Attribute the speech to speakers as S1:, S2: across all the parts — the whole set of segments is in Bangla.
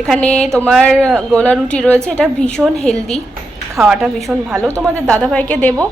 S1: এখানে তোমার গোলা রুটি রয়েছে, এটা ভীষণ হেলদি খাওয়াটা ভীষণ ভালো। তোমাদের দাদাভাইকে দেবো,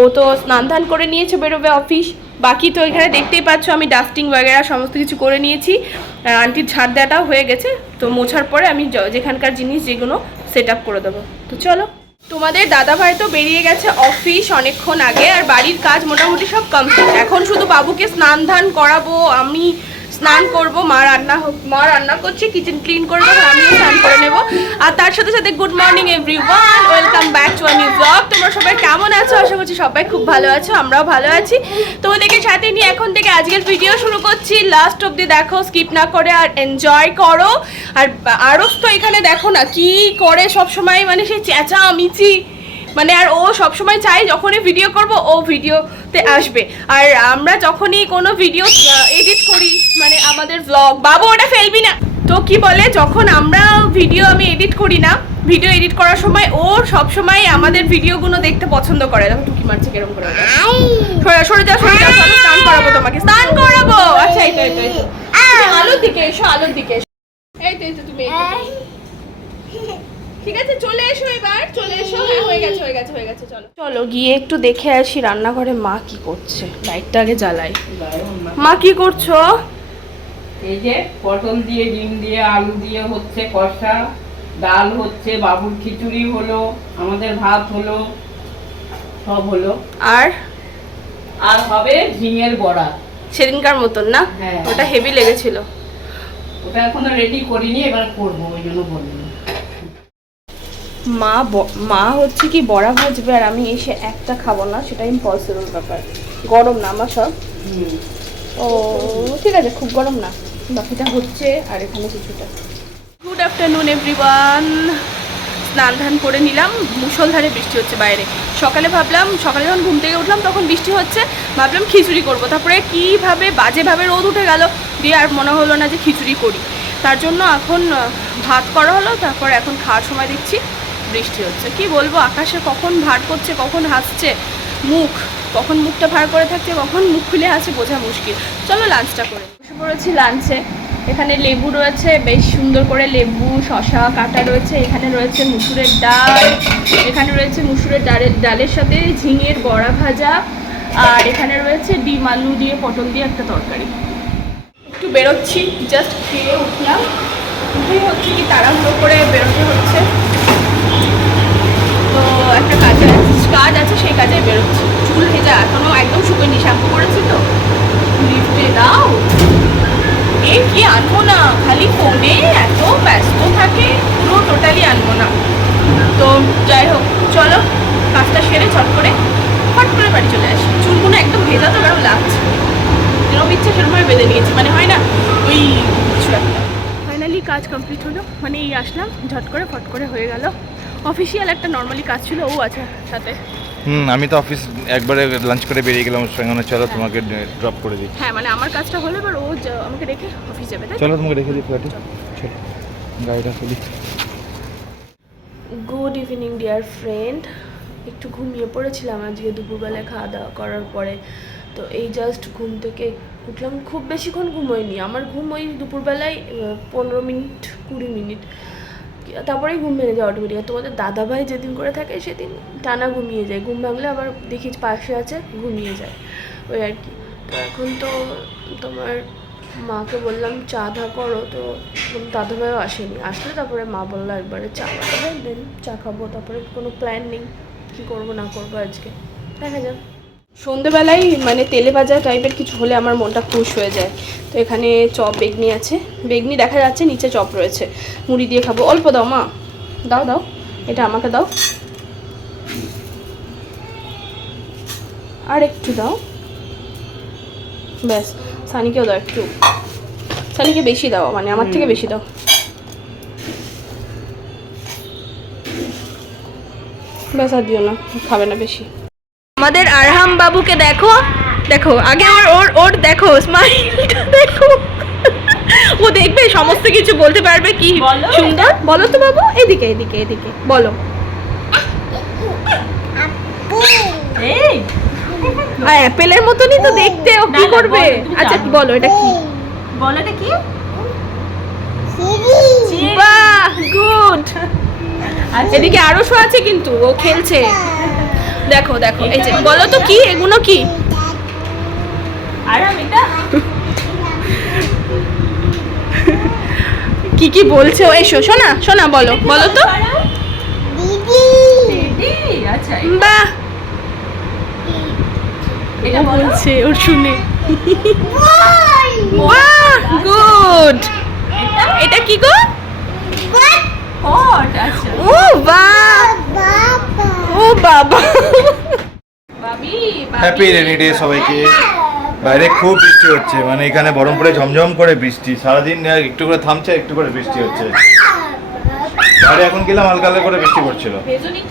S1: ও তো স্নান ধান করে নিয়েছে, বেরোবে অফিস বাকি তো এখানে দেখতেই পাচ্ছ, আমি ডাস্টিং বগেরা সমস্ত কিছু করে নিয়েছি। আন্টির ঝাড় দেওয়াটাও হয়ে গেছে, তো মোছার পরে আমি যেখানকার জিনিস যেগুলো সেট আপ করে দেবো। তো চলো, তোমাদের দাদাভাই তো বেরিয়ে গেছে অফিস অনেকক্ষণ আগে, আর বাড়ির কাজ মোটামুটি সব কমপ্লিট এখন শুধু বাবুকে স্নান ধান করাবো, আমি স্নান করব, মা রান্না হোক, মা রান্না করছে কিচেন ক্লিন করে দেবো, আমিও স্নান করে নেব। আর তার সাথে সাথে good morning everyone welcome back to our new blog তোমরা সবাই কেমন আছো? আশা করছি সবাই খুব ভালো আছো, আমরাও ভালো আছি। তোমাদেরকে সাথে নিয়ে এখন থেকে আজকের ভিডিও শুরু করছি। লাস্ট অবধি দেখো স্কিপ না করে আর এনজয় করো। আর আরও তো এখানে দেখো না, কি করে সব সময় মানে সেই চেঁচা মিচি মানে আর ও সবসময় চাই যখনই ভিডিও করব, ও ভিডিওতে আসবে। আর আমরা যখনই কোনো ভিডিও এডিট করি মানে আমাদের ব্লগ বাবু ওটা ফেলবি না। তো কি বলে, যখন আমরা ভিডিও আমি এডিট করি না ভিডিও এডিট করার সময় ও সবসময় আমাদের ভিডিওগুলো দেখতে পছন্দ করে। দেখো টুকি মারছে কেরম করে। সরে সরে যাও সরে যাও স্নান করাবো তোমাকে, স্নান করাবো। আচ্ছা এই তো আলোর দিকে এসো, আলোর দিকে এসো এই তো এই তো তুমি এই তো, তুমি। ঠিক আছে চলে এসো এবার চলে এসো। হ্যাঁ হয়ে গেছে হয়ে গেছে হয়ে গেছে চলো। চলো গিয়ে একটু দেখে আসি রান্নাঘরে মা কি করছে। লাইটটা আগে জ্বালাই। মা কি করছ?
S2: এই যে পটল দিয়ে ডিম দিয়ে আলু দিয়ে হচ্ছে কষা। ডাল হচ্ছে বাবুর খিচুড়ি হলো আমাদের ভাত হলো সব হলো।
S1: আর?
S2: আর হবে ঝিঙের বড়া।
S1: সেদিনকার মতন না?
S2: হ্যাঁ।
S1: ওটা হেভি লেগেছিল।
S2: ওটা এখনও রেডি করিনি এবার করব ওই জন্য বললাম।
S1: মা মা হচ্ছে কি বড়া ভাজবে আর আমি এসে একটা খাব না সেটা ইম্পসিবল ব্যাপার। গরম না আমার সব। ও ঠিক আছে খুব গরম না। বাকিটা হচ্ছে আর এখানে কিছুটা। গুড আফটারনুন এভরিওয়ান স্নান ধান করে নিলাম মুষলধারে বৃষ্টি হচ্ছে বাইরে। সকালে ভাবলাম সকালে যখন ঘুম থেকে উঠলাম তখন বৃষ্টি হচ্ছে। ভাবলাম খিচুড়ি করব। তারপরে কীভাবে বাজেভাবে রোদ উঠে গেল দিয়ে আর মনে হলো না যে খিচুড়ি করি। তার জন্য এখন ভাত করা হলো তারপর এখন খাওয়ার সময় দেখছি বৃষ্টি হচ্ছে। কি বলব, আকাশে কখন ভার করছে, কখন হাসছে, মুখ, কখন মুখটা ভার করে থাকছে, কখন মুখ খুলে হাসে বোঝা মুশকিল। চলো লাঞ্চটা করে বসে পড়েছি লাঞ্চে এখানে লেবু রয়েছে, বেশ সুন্দর করে লেবু শশা কাটা রয়েছে, এখানে রয়েছে মুসুরের ডাল, এখানে রয়েছে মুসুরের ডালের ডালের সাথে ঝিঙের বড়া ভাজা, আর এখানে রয়েছে ডিম আলু দিয়ে পটল দিয়ে একটা তরকারি। একটু বেরোচ্ছি জাস্ট খেয়ে উঠলাম। উঠেই হচ্ছে কি তাড়াহুড়ো করে বেরোতে হচ্ছে। একটা কাজ কাজ আছে, সেই কাজে বেরোচ্ছি। চুল ভেজা এখনও একদম শুকোয়নি, শ্যাম্পু করেছি তো। লিফটে দাও। এ কি আনব না খালি ফোনে এত ব্যস্ত থাকে। পুরো টোটালি আনব না তো যাই হোক, চলো, কাজটা সেরে চট করে, ফট করে বাড়ি চলে আসি। চুলগুলো একদম ভেজা তো কারণ লাগছে। যেরকম ইচ্ছে সেরকমভাবে বেঁধে নিয়েছি। মানে হয় না, ওই কিছু একটা। ফাইনালি কাজ কমপ্লিট হলো। মানে এই আসলাম, ঝট করে, ফট করে হয়ে গেল। অফিসিয়াল একটা নর্মালি কাজ ছিল ও আছে সাথে।
S3: হুম আমি তো অফিস একবারে লাঞ্চ করে বেরিয়ে গেলাম সঙ্গে চলো তোমাকে ড্রপ করে দিই।
S1: হ্যাঁ মানে আমার কাজটা হলো এবার ও আমাকে রেখে অফিস যাবে তাই
S3: চলো তোমাকে রেখে দিই ফ্ল্যাটে চলো। গাড়িটা খুলি।
S1: গুড ইভিনিং ডিয়ার ফ্রেন্ড একটু ঘুমিয়ে পড়েছিলাম আজকে দুপুরবেলা খাওয়া দাওয়া করার পরে। তো এই জাস্ট ঘুম থেকে উঠলাম খুব বেশিক্ষণ ঘুমোয়নি। আমার ঘুম ওই দুপুরবেলায় পনেরো মিনিট কুড়ি মিনিট। তারপরেই ঘুম ভেঙে যায় অটোমেটিক তোমাদের দাদাভাই যেদিন করে থাকে সেদিন টানা ঘুমিয়ে যায়। ঘুম ভাঙলে আবার দেখি পাশে আছে, ঘুমিয়ে যায়। ওই আর কি। তো এখন তো তোমার মাকে বললাম, চা ধা করো। তো দাদাভাইও আসেনি। আসলে তারপরে মা বলল একবারে চা বানাবে, দেন চা খাব। তারপরে কোনো প্ল্যান নেই, কী করব না করব আজকে। দেখা যাক। সন্ধেবেলায় মানে তেলে ভাজা টাইপের কিছু হলে আমার মনটা খুশ হয়ে যায়। তো এখানে চপ বেগনি আছে। বেগনি দেখা যাচ্ছে নিচে চপ রয়েছে। মুড়ি দিয়ে খাব। অল্প দাও মা। দাও দাও। এটা আমাকে দাও। আর একটু দাও। ব্যাস সানিকেও দাও একটু। সানিকে বেশি দাও মানে আমার থেকে বেশি দাও। ব্যাস আর দিও না। খাবে না বেশি। আমাদের আরহাম বাবুকে দেখো। দেখো আগে ওর ওর ওর দেখো স্মাইলটা দেখো। ও দেখবে সমস্ত কিছু বলতে পারবে কি
S2: বলো।
S1: সুন্দর। বলো তো বাবু এদিকে এদিকে এদিকে বলো।
S2: এই।
S1: আর অ্যাপেলের মতনই তো দেখতে ও কি করবে? আচ্ছা বলো এটা কি?
S2: বলো এটা কি?
S1: বাহ গুড। এদিকে আরশও আছে কিন্তু ও খেলছে। দেখো দেখো এই যে বলো তো কি এগুলো কি?
S2: আর
S1: কি কি বলছে? ও এসো শোনা শোনা বলো বলো তো।
S2: দিদি। আচ্ছা
S1: বাহ!
S2: এটা
S1: বলছে ওর শুনে। বাহ গুড। এটা? কি গো?
S2: আচ্ছা।
S1: ও বাহ! বাবা।
S3: হ্যাপি রেনি ডে সবাইকে। বাইরে খুব বৃষ্টি হচ্ছে মানে এখানে বরমপুরে ঝমঝম করে বৃষ্টি। সারাদিন একটু করে থামছে একটু করে বৃষ্টি হচ্ছে। বাইরে এখন গেলাম হালকা হালকা করে বৃষ্টি পড়ছিল।
S1: ভেজনি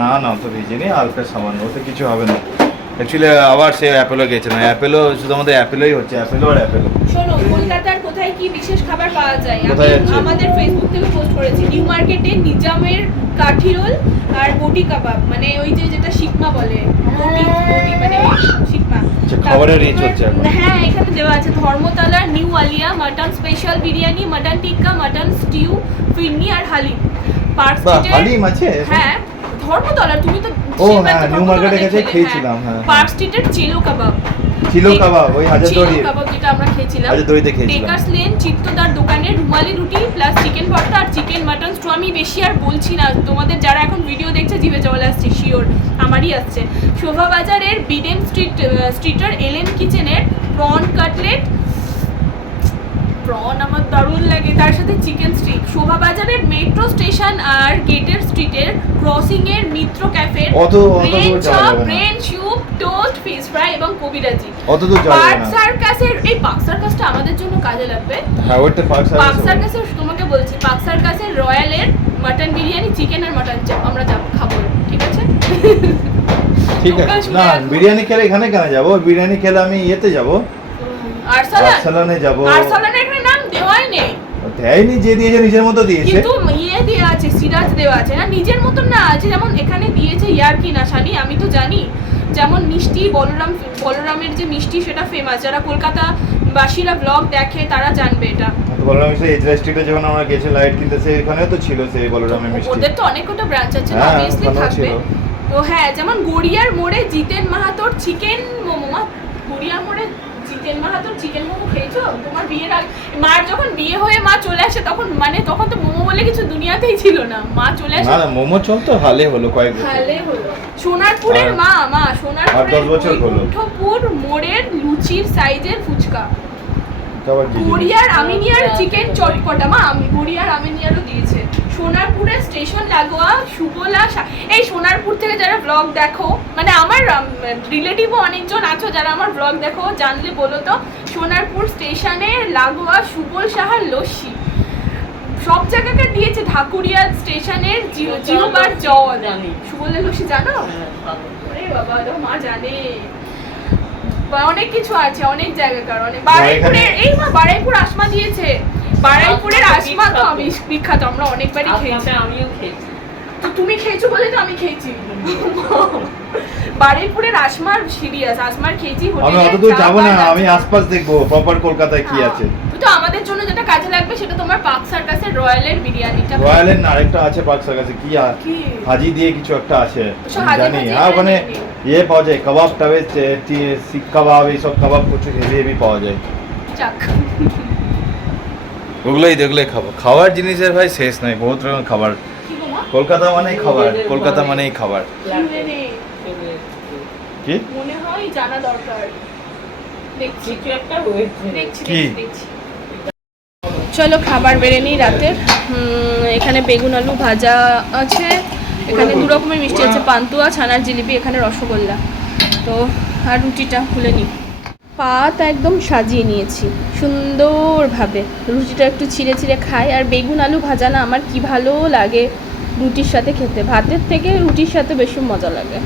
S3: না না তো ভিজিনি হালকা সামান্য ওতে কিছু হবে না। অ্যাকচুয়ালি আবার সে অ্যাপেলো গেছে না অ্যাপেলো শুধু আমাদের অ্যাপেলোই হচ্ছে অ্যাপেলো আর অ্যাপেলো
S1: শোনো কলকাতার কোথায় কি বিশেষ খাবার পাওয়া যায়? আমি আমাদের ফেসবুক থেকে পোস্ট করেছি। নিউ মার্কেটে নিজামের কাঠি রোল আর বটি কাবাব। মানে ওই যে যেটা শিকমা বলে। বটি বটি মানে শিকমা।
S3: আচ্ছা, খাবারের রেঞ্জ হচ্ছে
S1: হ্যাঁ এখানে দেওয়া আছে। Dharmatala new Aliya mutton special biryani mutton tikka mutton stew phirni আর হালিম পার্ক স্ট্রিটে
S3: হালিম আছে?
S1: হ্যাঁ। ধর্মতলা তুমি তো
S3: ও, হ্যাঁ, নিউ মার্কেটের কাছে খেয়েছিলাম, হ্যাঁ,
S1: পার্ক স্ট্রিটের চিলো কাবাব।
S3: ছিল কাবাব ওই হাজার
S1: চিলো কাবাব যেটা আমরা খেয়েছিলাম।
S3: খেয়েছিলাম।
S1: লেন চিত্তদার দোকানের রুমালি রুটি প্লাস চিকেন ভর্তা আর চিকেন মাটন স্টু আমি বেশি আর বলছি না। তোমাদের যারা এখন ভিডিও দেখছে জিভে জল আসছে শিওর আমারই আসছে। শোভা বাজারের বিডেন স্ট্রিট স্ট্রিটের এলেন কিচেনের প্রন কাটলেট প্রন আমার দারুণ লাগে তার সাথে চিকেন স্ট্রিপ শোভা বাজারের মেট্রো স্টেশন আর ক্রসিং এর মিত্র ক্যাফের
S3: অত
S1: brain soup toast fish fry এবং কবিরাজি।
S3: অত দূর যাওয়া
S1: পার্ক সার্কাসের এই পার্ক সার্কাসটা আমাদের জন্য কাজে লাগবে।
S3: হ্যাঁ পার্ক
S1: পার্ক সার্কাসের তোমাকে বলছি পার্ক সার্কাসের রয়্যালের মাটন বিরিয়ানি চিকেন আর মাটন চাপ আমরা যাব খাব ঠিক আছে?
S3: ঠিক আছে। না বিরিয়ানি খেলে এখানে কেন যাব? বিরিয়ানি খেলে আমি ইয়েতে যাব।
S1: আরসালান
S3: আরসালানে যাব।
S1: আরসালানের এখানে নাম দেওয়াই নেই।
S3: দেয়নি যে দিয়েছে নিজের মতো দিয়েছে।
S1: কিন্তু ইয়ে দেওয়া আছে সিরাজ দেওয়া আছে। না নিজের মতন না আছে যেমন এখানে দিয়েছে ইয়ার কি না শানি আমি তো জানি। যেমন মিষ্টি বলরাম বলরামের যে মিষ্টি সেটা ফেমাস যারা কলকাতা বাসীরা ব্লগ দেখে তারা জানবে এটা।
S3: বলরাম সেই এজরা স্ট্রিটে যখন আমরা গেছি লাইট কিনতে সেখানেও তো ছিল সেই বলরামের মিষ্টি।
S1: ওদের তো অনেক কটা ব্রাঞ্চ আছে
S3: হ্যাঁ,
S1: অবভিয়াসলি থাকবে। তো হ্যাঁ যেমন গড়িয়ার মোড়ে জিতেন মাহাতোর চিকেন মোমো গড়িয়ার মোড়ে জিতেন মাহাতোর চিকেন মোমো খেয়েছো? তোমার বিয়ের আগে মার যখন বিয়ে হয়ে মা চলে আসে তখন মানে তখন তো মোমো বলে কিছু দুনিয়াতেই ছিল না। মা চলে আসে
S3: না মোমো চলতো হালে হলো কয়েক বছর।
S1: ভালে হলো। সোনারপুরের
S3: আর-
S1: মা মা
S3: আর
S1: সোনারপুরের
S3: দশ বছর হলো।
S1: বৈকুণ্ঠপুর মোড়ের লুচির সাইজের ফুচকা? গড়িয়ার আমিনিয়ার চিকেন চটপটা। মা আমি গড়িয়ার আমিনিয়ারও দিয়েছে। সোনারপুরের স্টেশন লাগোয়া সুবলা এই সোনারপুর থেকে যারা ব্লগ দেখো মানে আমার রিলেটিভও অনেকজন আছো যারা আমার ব্লগ দেখো জানলে বলো তো সোনারপুর স্টেশনে লাগোয়া সুবল সাহার লস্যি। সব জায়গাকে দিয়েছে ঢাকুরিয়া স্টেশনের জিও জিও জল।
S2: জানি।
S1: লস্যি জানো? ওরে বাবা তো মা জানে। অনেক কিছু আছে অনেক জায়গাকার অনেক বারাইপুরের এই মা বারাইপুর আসমা দিয়েছে। বারাইপুরের আসমা তো আমি বিখ্যাত আমরা অনেকবারই খেয়েছি।
S2: আমিও খেয়েছি।
S1: তো তুমি খেয়েছো বলে তো আমি খেয়েছি। বারুইপুরের আসমার সিরিয়াস আসমার খেয়েছি
S3: আমি
S1: হোটেলে
S3: অত দূর
S1: চা
S3: যাব না আমি আশপাশ দেখব প্রপার কলকাতায় কি
S1: হ্যাঁ।
S3: আছে।
S1: তো আমাদের জন্য যেটা কাজে লাগবে সেটা তোমার পার্ক সার্কাসের রয়্যালের বিরিয়ানিটা।
S3: রয়্যালের না আরেকটা আছে পার্ক সার্কাসে কি আর হাজি দিয়ে কিছু একটা আছে জানি। হ্যাঁ ওখানে ইয়ে পাওয়া যায় কাবাব টাবে শিক কাবাব এইসব কাবাব প্রচুর হেভি হেভি পাওয়া যায়।
S1: চাক
S3: ওগুলোই দেখলে খাব। খাওয়ার জিনিসের ভাই শেষ নাই বহুত রকম খাবার? কলকাতা মানেই খাবার কলকাতা মানেই খাবার। কি?
S1: মনে হয় জানা দরকার। দেখছি।
S2: কিছু একটা
S1: দেখছি? দেখছি, চলো খাবার বেড়ে নিই রাতের এখানে বেগুন আলু ভাজা আছে এখানে দু রকমের মিষ্টি আছে পান্তুয়া ছানার জিলিপি এখানে রসগোল্লা। তো আর রুটিটা খুলে নিই। পাত একদম সাজিয়ে নিয়েছি। সুন্দরভাবে। রুটিটা একটু ছিঁড়ে ছিঁড়ে খাই। আর বেগুন, আলু ভাজা না, আমার কি ভালো লাগে রুটির সাথে খেতে। ভাতের থেকে রুটির সাথে বেশি মজা লাগে।